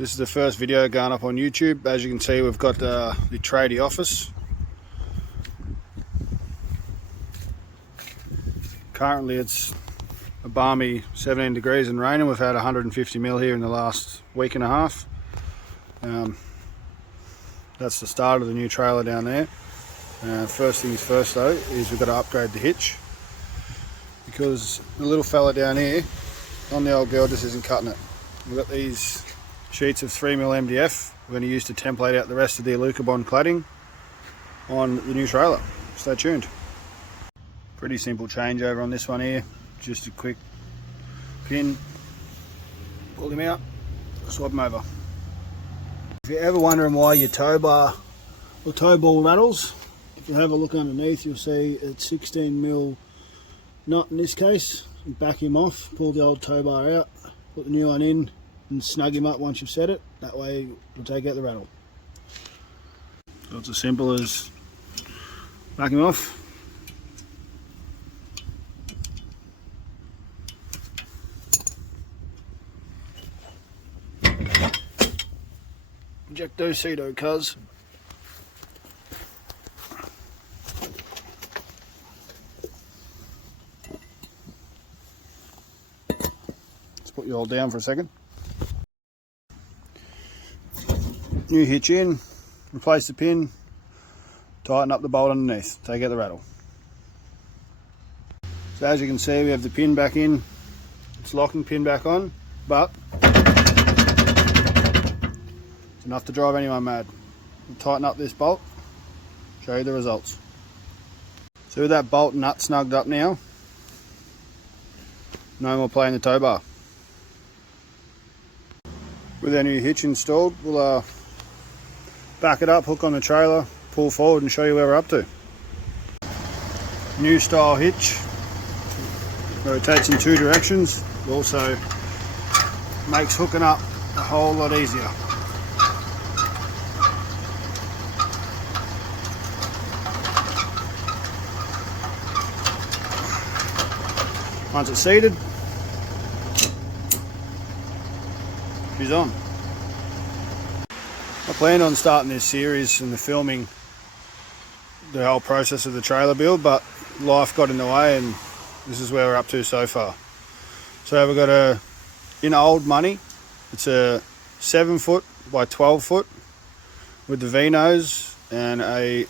This is the first video going up on YouTube. As you can see, we've got the tradie office. Currently it's a balmy 17 degrees and raining. We've had 150 mil here in the last week and a half. That's the start of the new trailer down there. First things first though is we've got to upgrade the hitch, because the little fella down here on the old girl just isn't cutting it. We've got these sheets of 3mm MDF we're going to use to template out the rest of the Alucobond cladding on the new trailer. Stay tuned. Pretty simple changeover on this one here. Just a quick pin, pull him out, swap him over. If you're ever wondering why your tow bar or tow ball rattles, if you have a look underneath, you'll see it's 16mm nut in this case. Back him off, pull the old tow bar out, put the new one in and snug him up once you've set it. That way it'll take out the rattle. So it's as simple as back him off, Ejecto-cedo, cuz. Let's put you all down for a second. New hitch in, replace the pin, tighten up the bolt underneath, take out the rattle. So as you can see, we have the pin back in, it's locking pin back on, but it's enough to drive anyone mad. We'll tighten up this bolt, show you the results. So with that bolt and nut snugged up now, no more playing the tow bar. With our new hitch installed, we'll back it up, hook on the trailer, pull forward and show you where we're up to. New style hitch, rotates in two directions, also makes hooking up a whole lot easier. Once it's seated, she's on. I planned on starting this series and the filming the whole process of the trailer build, but life got in the way and this is where we're up to so far. So we've got in old money, it's a 7 foot by 12 foot with the V-nose and a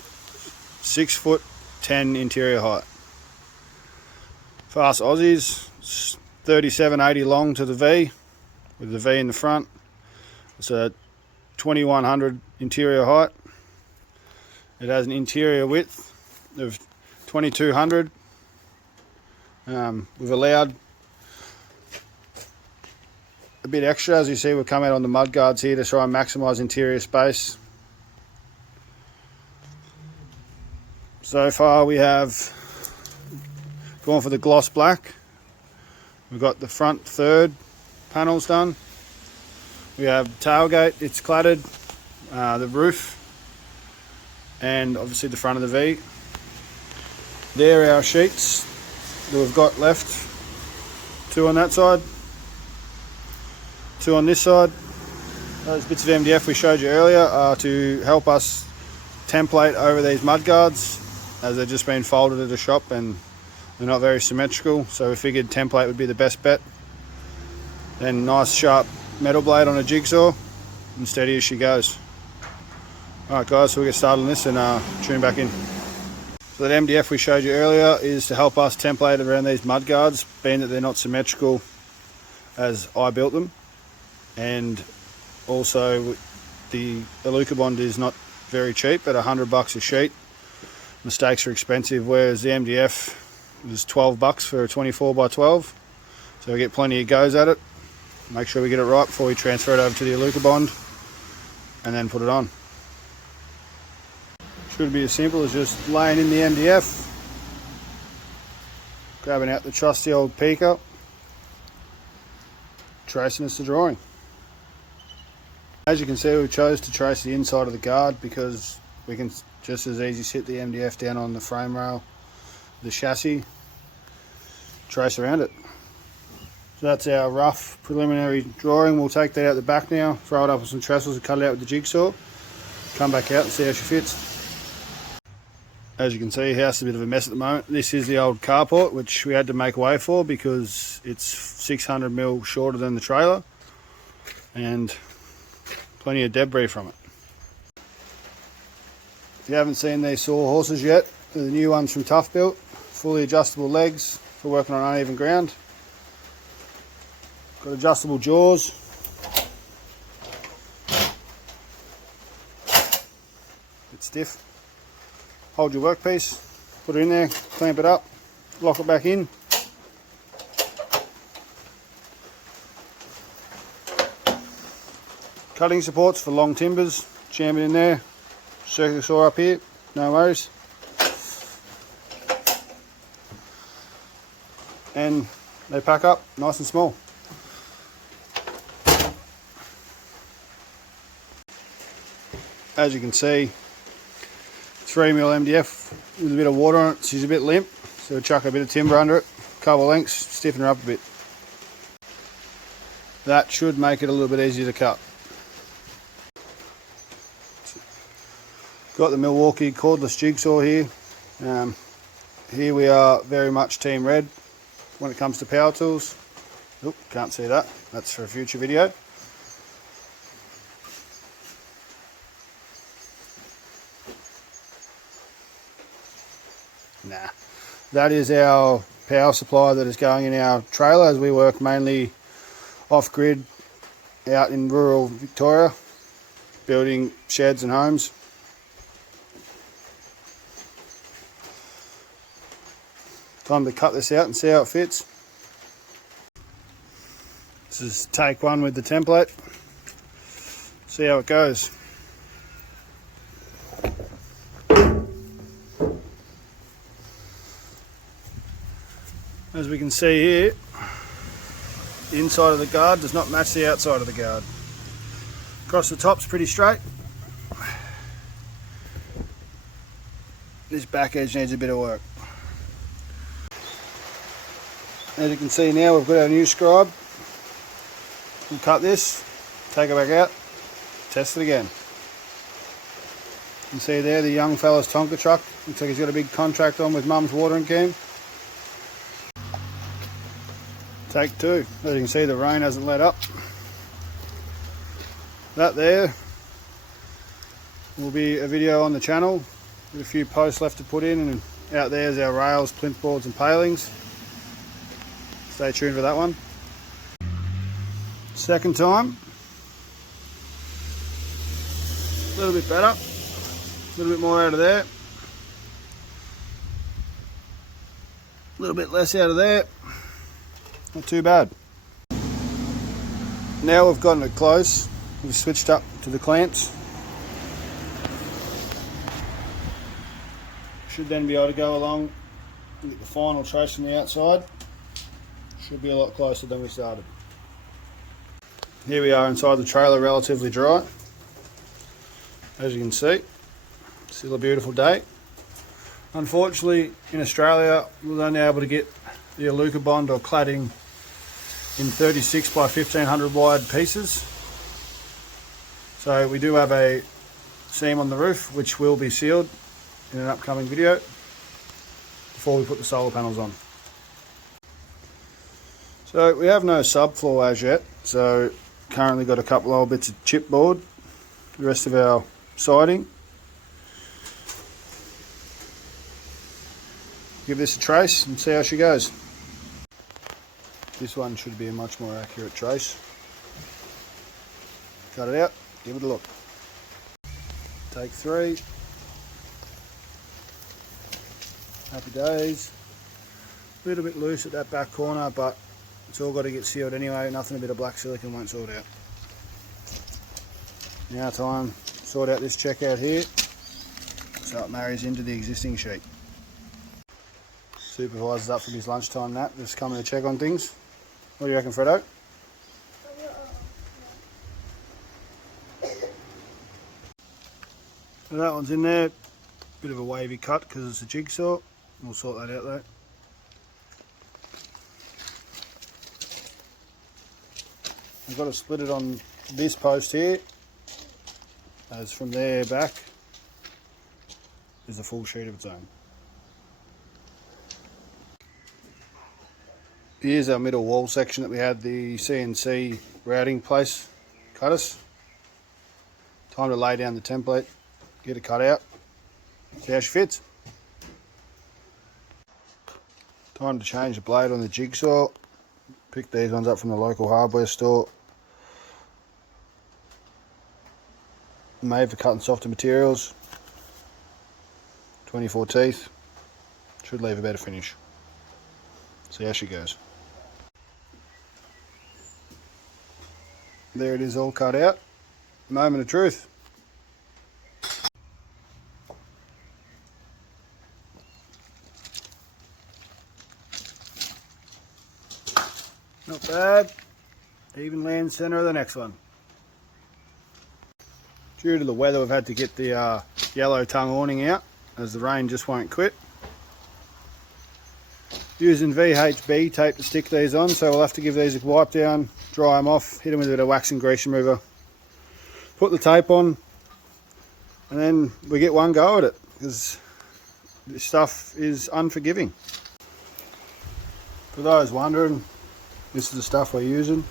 6'10" interior height. Fast Aussies, it's 3780 long to the V with the V in the front. It's a 2100 interior height. It has an interior width of 2200. We've allowed a bit extra, as you see we've come out on the mud guards here to try and maximise interior space. So far we have gone for the gloss black. We've got the front third panels done. We have tailgate, it's cladded, the roof, and obviously the front of the V. There are our sheets that we've got left. 2 on that side, 2 on this side. Those bits of MDF we showed you earlier are to help us template over these mud guards, as they've just been folded at a shop and they're not very symmetrical, so we figured template would be the best bet. Then nice sharp metal blade on a jigsaw and steady as she goes. Alright guys, so we'll get started on this and tune back in. So that MDF we showed you earlier is to help us template around these mud guards, being that they're not symmetrical as I built them, and also the Alucobond is not very cheap at $100 a sheet. Mistakes are expensive, whereas the MDF was $12 for a 24 by 12, so we get plenty of goes at it. Make sure we get it right before we transfer it over to the Alucobond and then put it on. Should be as simple as just laying in the MDF, grabbing out the trusty old Pico, tracing us the drawing. As you can see, we chose to trace the inside of the guard because we can just as easy sit the MDF down on the frame rail, the chassis, trace around it. So that's our rough preliminary drawing. We'll take that out the back now, throw it up with some trestles and cut it out with the jigsaw. Come back out and see how she fits. As you can see, house is a bit of a mess at the moment. This is the old carport, which we had to make way for because it's 600mm shorter than the trailer and plenty of debris from it. If you haven't seen these sawhorses yet, they're the new ones from ToughBuilt. Fully adjustable legs for working on uneven ground. Got adjustable jaws. Bit stiff. Hold your workpiece, put it in there, clamp it up, lock it back in. Cutting supports for long timbers, jam it in there. Circular saw up here, no worries. And they pack up nice and small. As you can see, 3mm MDF with a bit of water on it. She's a bit limp, so we'll chuck a bit of timber under it, a couple of lengths, stiffen her up a bit. That should make it a little bit easier to cut. Got the Milwaukee cordless jigsaw here. Here we are very much Team Red when it comes to power tools. Oop, can't see that. That's for a future video. Nah, that is our power supply that is going in our trailer as we work mainly off-grid out in rural Victoria, building sheds and homes. Time to cut this out and see how it fits. This is take one with the template. See how it goes. As we can see here, the inside of the guard does not match the outside of the guard. Across the top's pretty straight. This back edge needs a bit of work. As you can see now, we've got our new scribe. We'll cut this, take it back out, test it again. You can see there the young fella's Tonka truck. Looks like he's got a big contract on with Mum's watering can. Take two. As you can see, the rain hasn't let up. That there will be a video on the channel with a few posts left to put in, and out there is our rails, plinth boards and palings. Stay tuned for that one. Second time. A little bit better. A little bit more out of there. A little bit less out of there. Not too bad. Now we've gotten it close, we've switched up to the clamps. Should then be able to go along and get the final trace from the outside. Should be a lot closer than we started. Here we are inside the trailer, relatively dry. As you can see, still a beautiful day. Unfortunately, in Australia, we were only able to get the Alucobond or cladding in 36 by 1500 wide pieces. So we do have a seam on the roof which will be sealed in an upcoming video before we put the solar panels on. So we have no subfloor as yet, so currently got a couple old bits of chipboard, the rest of our siding. Give this a trace and see how she goes. This one should be a much more accurate trace. Cut it out, give it a look. Take three. Happy days. A little bit loose at that back corner, but it's all got to get sealed anyway. Nothing a bit of black silicone won't sort out. Now time to sort out this checkout here so it marries into the existing sheet. Supervisor's up from his lunchtime nap, just coming to check on things. What do you reckon, Fredo? So that one's in there. Bit of a wavy cut because it's a jigsaw. We'll sort that out though. I've got to split it on this post here, as from there back is a full sheet of its own. Here's our middle wall section that we had the CNC routing place cut us. Time to lay down the template, get it cut out, see how she fits. Time to change the blade on the jigsaw. Pick these ones up from the local hardware store. Made for cutting softer materials. 24 teeth. Should leave a better finish. See how she goes. There it is, all cut out. Moment of truth. Not bad. Even land center of the next one. Due to the weather, we've had to get the yellow tongue awning out as the rain just won't quit. Using VHB tape to stick these on, so we'll have to give these a wipe down, dry them off, hit them with a bit of wax and grease remover, put the tape on, and then we get one go at it, because this stuff is unforgiving. For those wondering, this is the stuff we're using.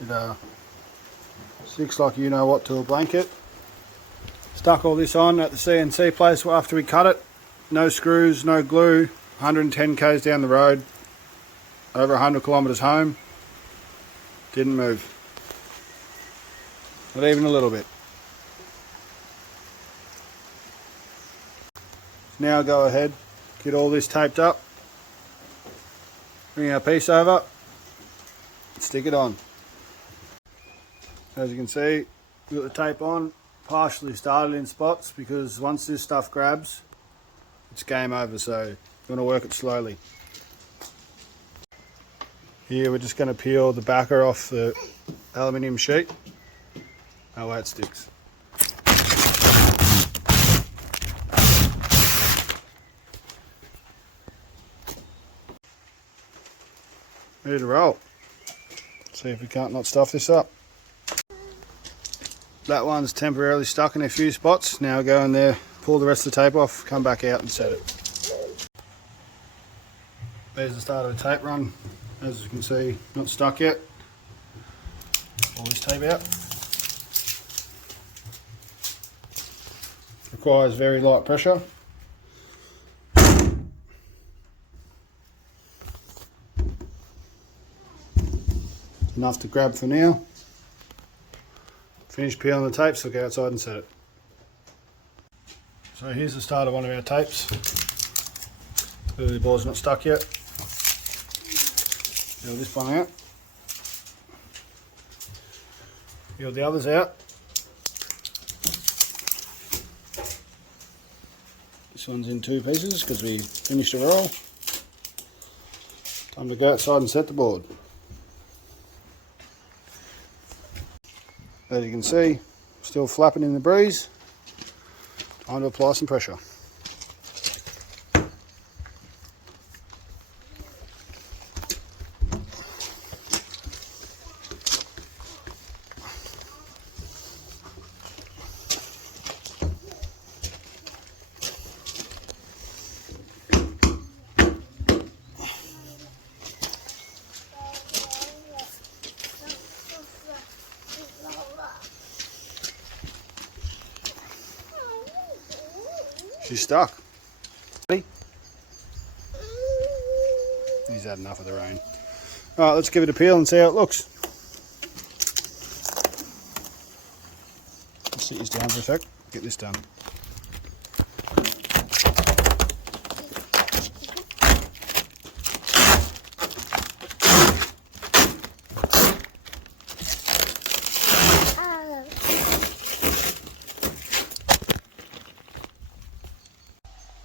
It sticks like you know what to a blanket. Stuck all this on at the CNC place after we cut it. No screws, no glue. 110 k's down the road, over 100 kilometres home. Didn't move. Not even a little bit. Now go ahead, get all this taped up. Bring our piece over, stick it on. As you can see, we've got the tape on, partially started in spots because once this stuff grabs, it's game over, so you want to work it slowly. Here we're just going to peel the backer off the aluminium sheet. Oh, that sticks. Ready to roll. See if we can't not stuff this up. That one's temporarily stuck in a few spots. Now go in there, pull the rest of the tape off, come back out and set it. There's the start of the tape run. As you can see, not stuck yet. Pull this tape out. Requires very light pressure. Enough to grab for now. Finish peeling the tape, so go outside and set it. So here's the start of one of our tapes. Clearly the board's not stuck yet. Peel this one out. Peel the others out. This one's in two pieces because we finished the roll. Time to go outside and set the board. As you can see, still flapping in the breeze. Time to apply some pressure. She's stuck. He's had enough of the rain. Alright, let's give it a peel and see how it looks. Let's sit this down for a sec. Get this done.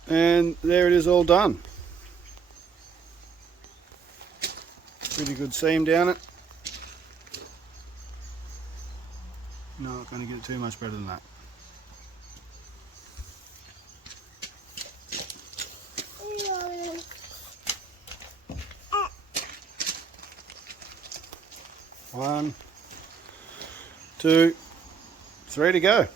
And there it is, all done. Pretty good seam down it. Not going to get too much better than that. 2, 3 to go.